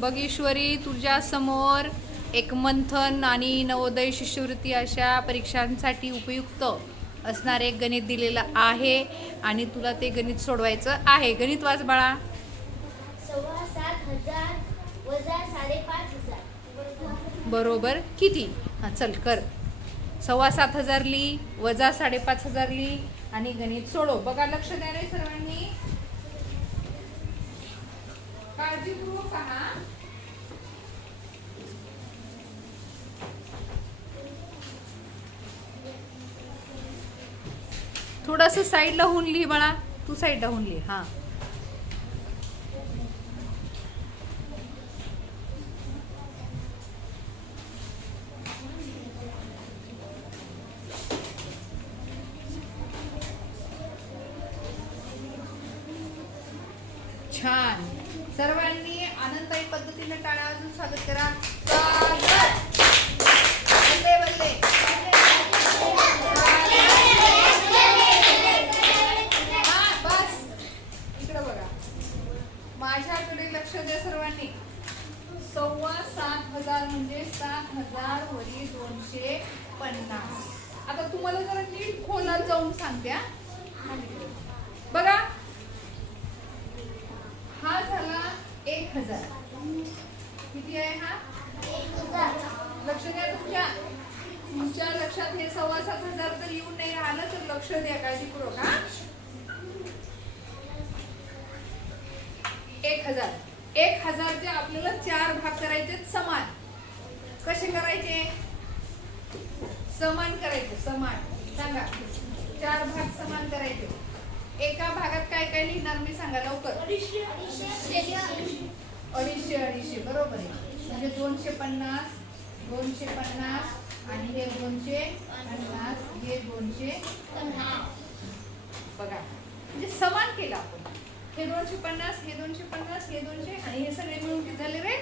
बघ ईश्वरी तुझ्या समोर एक मंथन आणि नवोदय शिष्यवृत्ती अशा परीक्षांसाठी उपयुक्त असणारे एक गणित दिलेलं आहे आणि तुला ते गणित सोडवायचं आहे. गणित वाच बाळा. बरोबर. किती? हां चल कर. सव्वा सात हजार ली वजा साडेपाच हजार ली आणि गणित सोडव. बघा लक्ष द्या रे सर्वांनी. काळजीपूर्वक पहा. थोडस साईडला होऊन लिही बाळा. तू साईडला होऊन लिही हा. छान. सर्वांनी आनंददायी पद्धतीने टाळ्या अजून स्वागत करा. बल्ले बल्ले बस. इकडं बघा. माझ्याकडे लक्ष द्या सर्वांनी. सव्वा सात हजार म्हणजे सात हजार वरी दोनशे पन्नास. आता तुम्हाला जरा नीट खोलात जाऊन सांगते हा. बघा हा झाला एक हजार. किती आहे हा? लक्ष द्या तुमच्या. तुमच्या लक्षात हे सव्वा सात हजार जर येऊन नाही राहिलं तर लक्ष द्या काळजीपूर्वक हा. एक हजार. एक हजारचे आपल्याला चार भाग करायचे समान. कसे करायचे? समान करायचे समान. सांगा. चार भाग समान करायचे. एका भागात काय काय लिहिणार मी सांगा लवकर. अडीचशे अडीचशे. बरोबर आहे. म्हणजे दोनशे पन्नास दोनशे पन्नास आणि हे दोनशे पन्नास हे दोनशे बघा म्हणजे समान केलं आपण. हे दोनशे पन्नास हे दोनशे पन्नास हे दोनशे आणि हे सगळे मिळून किती झाले रे?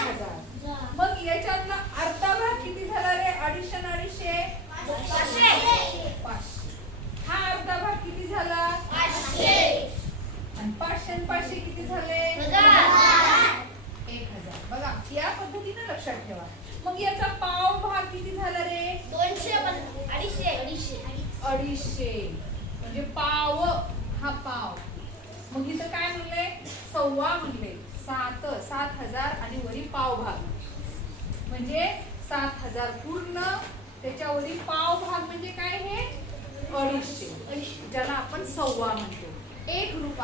हजार मग याच्यातला अर्धा भाग किती झाला रे अडीचशे आणि अडीचशे पाचशे हा अर्धा भाग किती झाला आणि पाचशे किती झाले? एक हजार. बघा या पद्धतीने लक्षात ठेवा. मग याचा पाव भाग किती झाला रे? अडीचशे. म्हणजे पाव हा पाव. मग इथं काय म्हणले? सव्वा म्हणले. सात सात हजार आणि वरी पाव भाग. म्हणजे सात हजार पूर्ण. त्याच्यावरील पाव भाग म्हणजे काय हे? अडीचशे. ज्याला आपण सव्वा म्हणतो.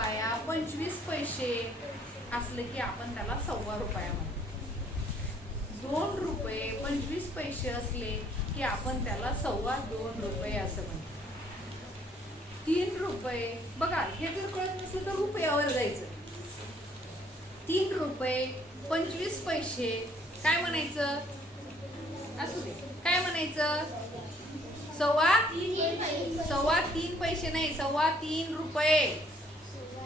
रुपया पंचवीस पैसे असलं की आपण त्याला सव्वा रुपया म्हणतो. दोन रुपये पंचवीस पैसे असले की आपण त्याला सव्वा दोन रुपये असं म्हणतो. तीन रुपये बघा हे जर कळत नसेल तर रुपयावर जायचं. तीन रुपये पंचवीस पैसे काय म्हणायचं? असू दे. काय म्हणायचं? सव्वा सव्वा तीन पैसे नाही सव्वा तीन रुपये.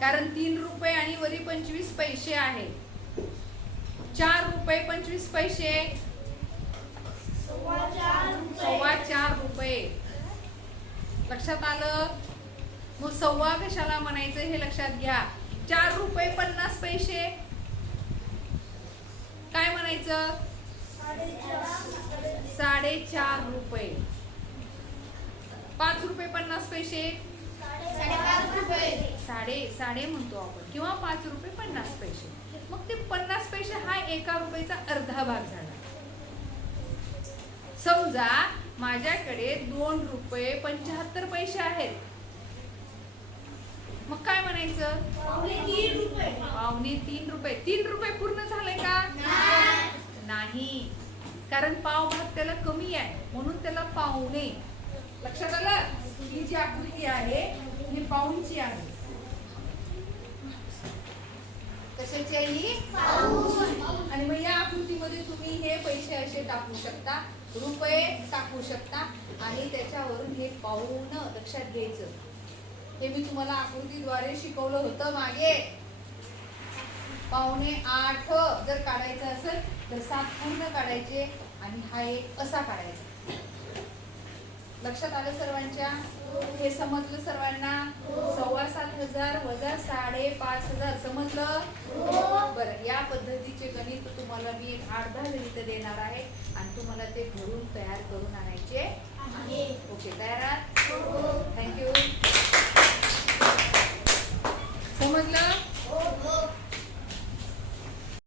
कारण तीन रुपये आणि वरी पंचवीस पैसे आहे. चार रुपये पंचवीस पैसे. सव्वा चार रुपये. लक्षात आलं? मग सव्वा कशाला म्हणायचं हे लक्षात घ्या. चार रुपये पन्नास पैसे. काय म्हणायचं? साडेचार रुपये. पाच रुपये पन्नास पैसे. साडे साडे म्हणतो आपण. किंवा पाच रुपये पन्नास पैसे. मग ते पन्नास पैसे हा एका रुपयाचा अर्धा भाग झाला. समजा माझ्याकडे दोन रुपये पंच्याहत्तर पैसे आहेत. मग काय म्हणायचं? पावणे तीन रुपये. तीन रुपये. पूर्ण झाले का? नाही. कारण पाव भाग त्याला कमी आहे. म्हणून त्याला पावणे. लक्षात आलं? ही जी आकृती आहे ही पाऊनची आहे. कशाची आहे ही? आणि मग या आकृतीमध्ये तुम्ही हे पैसे असे टाकू शकता रुपये टाकू शकता आणि त्याच्यावरून हे पाऊन लक्षात घ्यायचं. हे मी तुम्हाला आकृतीद्वारे शिकवलं होतं मागे. पावणे आठ जर काढायचं असेल तर सात पूर्ण काढायचे आणि हा एक असा काढायचा? लक्षात आलं सर्वांच्या? हे समजलं सर्वांना? सव्वा हजार वजा साडेपाच हजार. समजलं? बरं या पद्धतीचे गणित तुम्हाला मी एक अर्धा गणित देणार आहे आणि तुम्हाला ते भरून तयार करून आणायचे ओके तयार